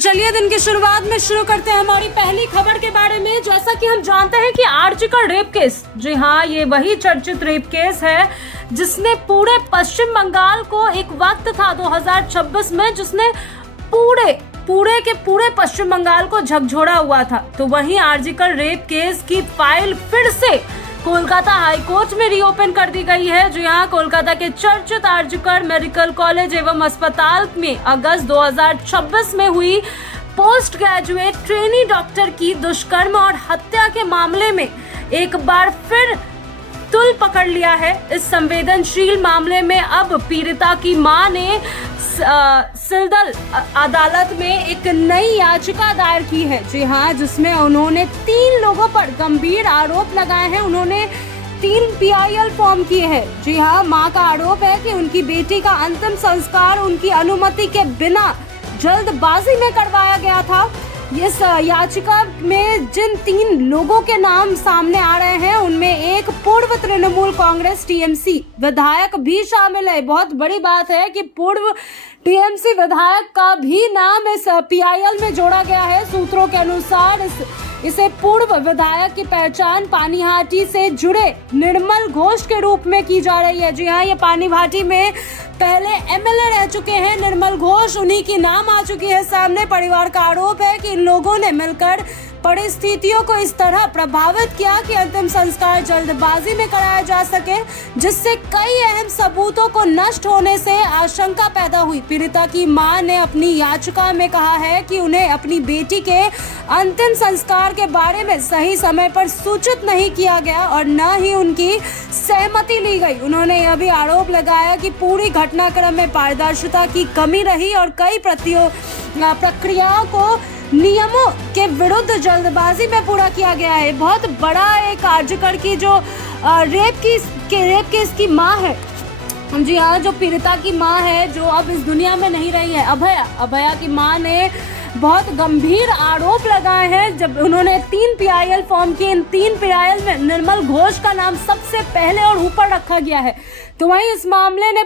चलिए दिन की शुरुआत में शुरू करते हैं हमारी पहली खबर के बारे में। जैसा कि हम जानते हैं कि आरजी का रेप केस, जी हाँ, ये वही चर्चित रेप केस है जिसने पूरे पश्चिम बंगाल को, एक वक्त था 2026 में जिसने पूरे पश्चिम बंगाल को झकझोरा हुआ था। तो वहीं आरजी का रेप केस की फाइल फिर से कोलकाता हाई कोर्ट में रीओपन कर दी गई है। जी हाँ, कोलकाता के चर्चित आरजीकर मेडिकल कॉलेज एवं अस्पताल में अगस्त 2026 में हुई पोस्ट ग्रेजुएट ट्रेनी डॉक्टर की दुष्कर्म और हत्या के मामले में एक बार फिर तुल पकड़ लिया है। इस संवेदनशील मामले में अब पीड़िता की मां ने सिलदल अदालत में एक नई याचिका दायर की है। जी हाँ, जिसमें उन्होंने 3 लोगों पर गंभीर आरोप लगाए हैं। उन्होंने 3 PIL फॉर्म किए हैं। जी हाँ, मां का आरोप है कि उनकी बेटी का अंतिम संस्कार उनकी अनुमति के बिना जल्दबाजी में करवाया गया था। इस याचिका में जिन 3 लोगों के नाम सामने आ रहे हैं उनमें एक पूर्व तृणमूल कांग्रेस TMC विधायक भी शामिल है। बहुत बड़ी बात है कि पूर्व TMC विधायक का भी नाम इस PIL में जोड़ा गया है। सूत्रों के अनुसार इसे पूर्व विधायक की पहचान पानीहाटी से जुड़े निर्मल घोष के रूप में की जा रही है। जी हाँ, ये पानीहाटी में पहले MLA रह चुके हैं निर्मल घोष, उन्हीं की नाम आ चुकी है सामने। परिवार का आरोप है कि इन लोगों ने मिलकर परिस्थितियों को इस तरह प्रभावित किया कि अंतिम संस्कार जल्दबाजी में कराया जा सके, जिससे कई अहम सबूतों को नष्ट होने से आशंका पैदा हुई। पीड़िता की मां ने अपनी याचिका में कहा है कि उन्हें अपनी बेटी के अंतिम संस्कार के बारे में सही समय पर सूचित नहीं किया गया और न ही उनकी सहमति ली गई। उन्होंने यह भी आरोप लगाया कि पूरी घटनाक्रम में पारदर्शिता की कमी रही और कई प्रक्रियाओं को नियमों के विरुद्ध जल्दबाजी में पूरा किया गया है। बहुत बड़ा एक आरजीकर की जो रेप केस की मां है, जी हाँ, जो पीड़िता की मां है, जो अब इस दुनिया में नहीं रही है, अभया की मां ने बहुत गंभीर आरोप लगाए हैं। जब उन्होंने 3 PIL फॉर्म किए, इन 3 PIL में निर्मल घोष का नाम सबसे पहले और ऊपर रखा गया है। तो वहीं इस मामले ने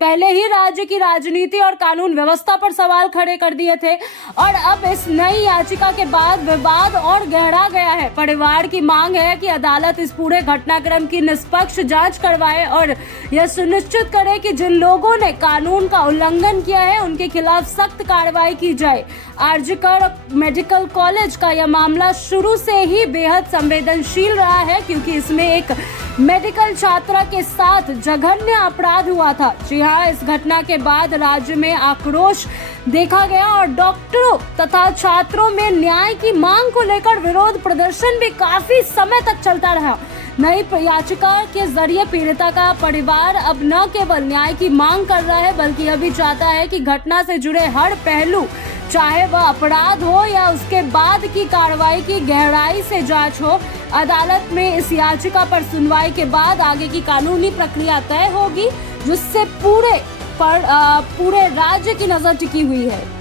पहले ही राज्य की राजनीति और कानून व्यवस्था पर सवाल खड़े कर दिए थे और अब इस नई याचिका के बाद विवाद और गहरा गया है। परिवार की मांग है कि अदालत इस पूरे घटनाक्रम की निष्पक्ष जांच करवाए और यह सुनिश्चित करे कि जिन लोगों ने कानून का उल्लंघन किया है उनके खिलाफ सख्त कार्रवाई की जाए। आरजीकर मेडिकल कॉलेज का यह मामला शुरू से ही बेहद संवेदनशील रहा है क्योंकि इसमें एक मेडिकल छात्रा के साथ जघन्य अपराध हुआ था। जी हाँ, इस घटना के बाद राज्य में आक्रोश देखा गया और डॉक्टरों तथा छात्रों में न्याय की मांग को लेकर विरोध प्रदर्शन भी काफी समय तक चलता रहा। नई याचिका के जरिए पीड़िता का परिवार अब न केवल न्याय की मांग कर रहा है बल्कि यह भी चाहता है कि घटना से जुड़े हर पहलू, चाहे वह अपराध हो या उसके बाद की कार्रवाई की गहराई से जांच हो। अदालत में इस याचिका पर सुनवाई के बाद आगे की कानूनी प्रक्रिया तय होगी, जिससे पूरे राज्य की नजर टिकी हुई है।